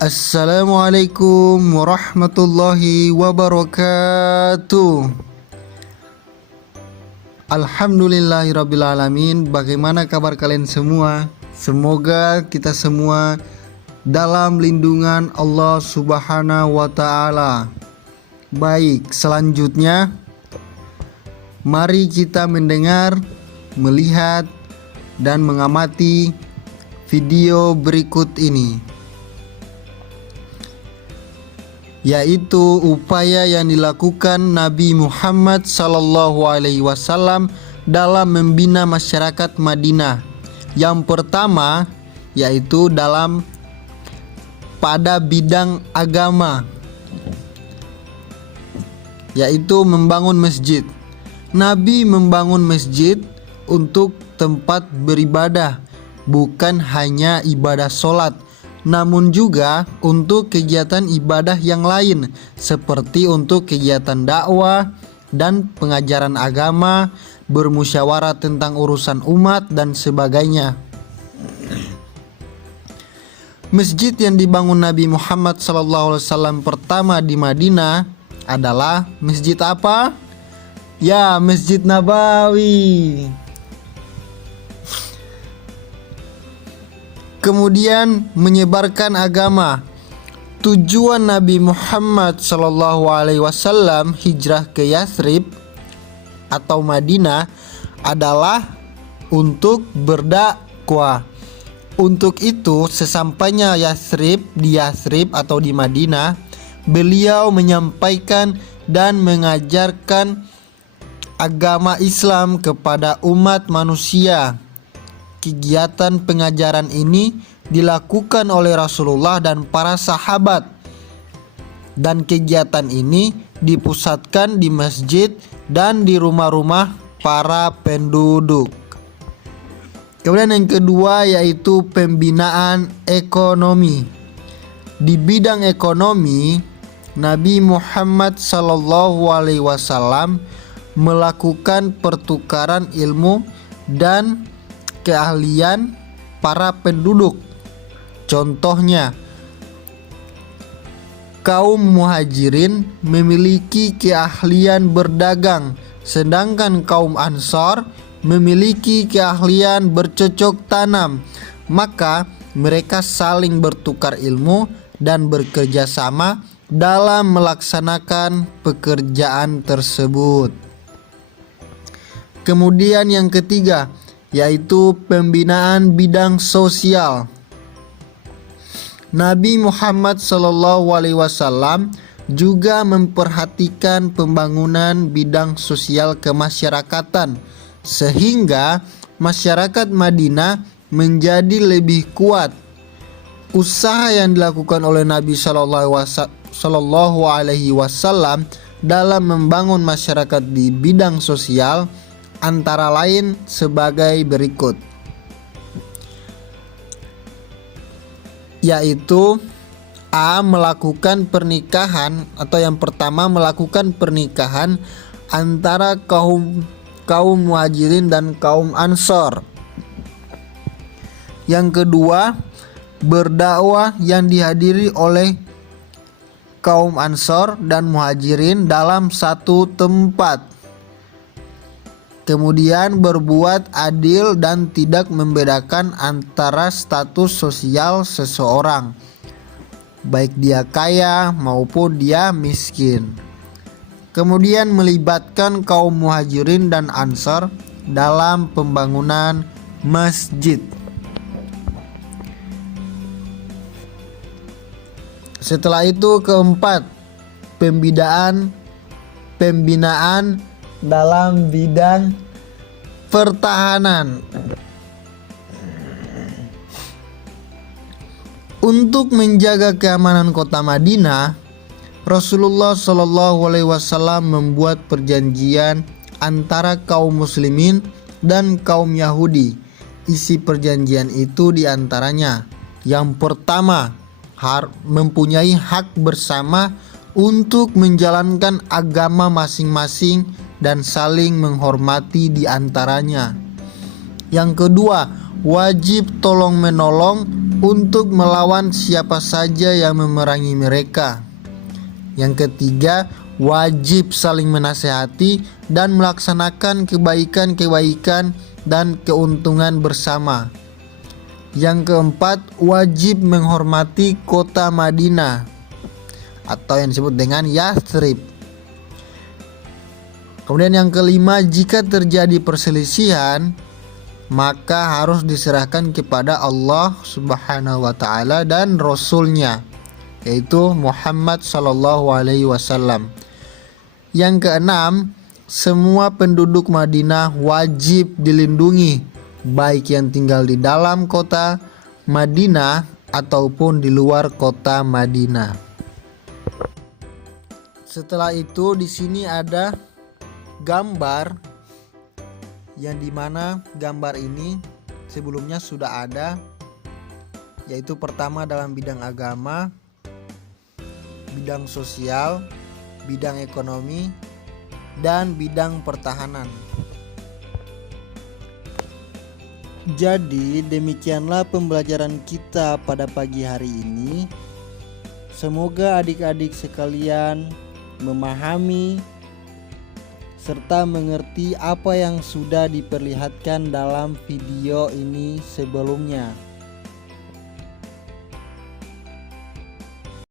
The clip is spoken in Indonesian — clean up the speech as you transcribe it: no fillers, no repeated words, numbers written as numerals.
Assalamualaikum warahmatullahi wabarakatuh. Alhamdulillahirrabbilalamin. Bagaimana kabar kalian semua? Semoga kita semua dalam lindungan Allah Subhanahu wa ta'ala. Baik, selanjutnya mari kita mendengar, melihat, dan mengamati video berikut ini, yaitu upaya yang dilakukan Nabi Muhammad SAW dalam membina masyarakat Madinah. Yang pertama yaitu pada bidang agama, yaitu membangun masjid. Nabi membangun masjid untuk tempat beribadah, bukan hanya ibadah sholat, namun juga untuk kegiatan ibadah yang lain, seperti untuk kegiatan dakwah dan pengajaran agama, bermusyawarah tentang urusan umat dan sebagainya. Masjid yang dibangun Nabi Muhammad SAW pertama di Madinah adalah masjid apa? Ya, Masjid Nabawi. Kemudian menyebarkan agama. Tujuan Nabi Muhammad SAW hijrah ke Yathrib atau Madinah adalah untuk berdakwah. Untuk itu, sesampainya di Yathrib atau di Madinah, beliau menyampaikan dan mengajarkan agama Islam kepada umat manusia. Kegiatan pengajaran ini dilakukan oleh Rasulullah dan para sahabat, dan kegiatan ini dipusatkan di masjid dan di rumah-rumah para penduduk. Kemudian yang kedua yaitu pembinaan ekonomi. Di bidang ekonomi, Nabi Muhammad SAW melakukan pertukaran ilmu dan keahlian para penduduk. Contohnya, kaum muhajirin memiliki keahlian berdagang, sedangkan kaum ansor memiliki keahlian bercocok tanam. Maka mereka saling bertukar ilmu dan bekerja sama dalam melaksanakan pekerjaan tersebut. Kemudian yang ketiga yaitu pembinaan bidang sosial. Nabi Muhammad SAW juga memperhatikan pembangunan bidang sosial kemasyarakatan, sehingga masyarakat Madinah menjadi lebih kuat. Usaha yang dilakukan oleh Nabi SAW dalam membangun masyarakat di bidang sosial antara lain sebagai berikut, yaitu melakukan pernikahan, atau yang pertama melakukan pernikahan antara kaum muhajirin dan kaum ansor. Yang kedua, berdakwah yang dihadiri oleh kaum ansor dan muhajirin dalam satu tempat. Kemudian berbuat adil dan tidak membedakan antara status sosial seseorang, baik dia kaya maupun dia miskin. Kemudian melibatkan kaum muhajirin dan ansor dalam pembangunan masjid. Setelah itu keempat, pembinaan dalam bidang pertahanan. Untuk menjaga keamanan kota Madinah, Rasulullah SAW membuat perjanjian antara kaum muslimin dan kaum Yahudi. Isi perjanjian itu diantaranya, yang pertama, mempunyai hak bersama untuk menjalankan agama masing-masing dan saling menghormati di antaranya. Yang kedua, wajib tolong menolong untuk melawan siapa saja yang memerangi mereka. Yang ketiga, wajib saling menasehati dan melaksanakan kebaikan-kebaikan dan keuntungan bersama. Yang keempat, wajib menghormati kota Madinah atau yang disebut dengan Yathrib. Kemudian yang kelima, jika terjadi perselisihan, maka harus diserahkan kepada Allah Subhanahu wa taala dan Rasulnya, yaitu Muhammad sallallahu alaihi wasallam. Yang keenam, semua penduduk Madinah wajib dilindungi, baik yang tinggal di dalam kota Madinah ataupun di luar kota Madinah. Setelah itu di sini ada gambar yang dimana gambar ini sebelumnya sudah ada, yaitu pertama dalam bidang agama, bidang sosial, bidang ekonomi, dan bidang pertahanan. Jadi demikianlah pembelajaran kita pada pagi hari ini. Semoga adik-adik sekalian memahami serta mengerti apa yang sudah diperlihatkan dalam video ini sebelumnya.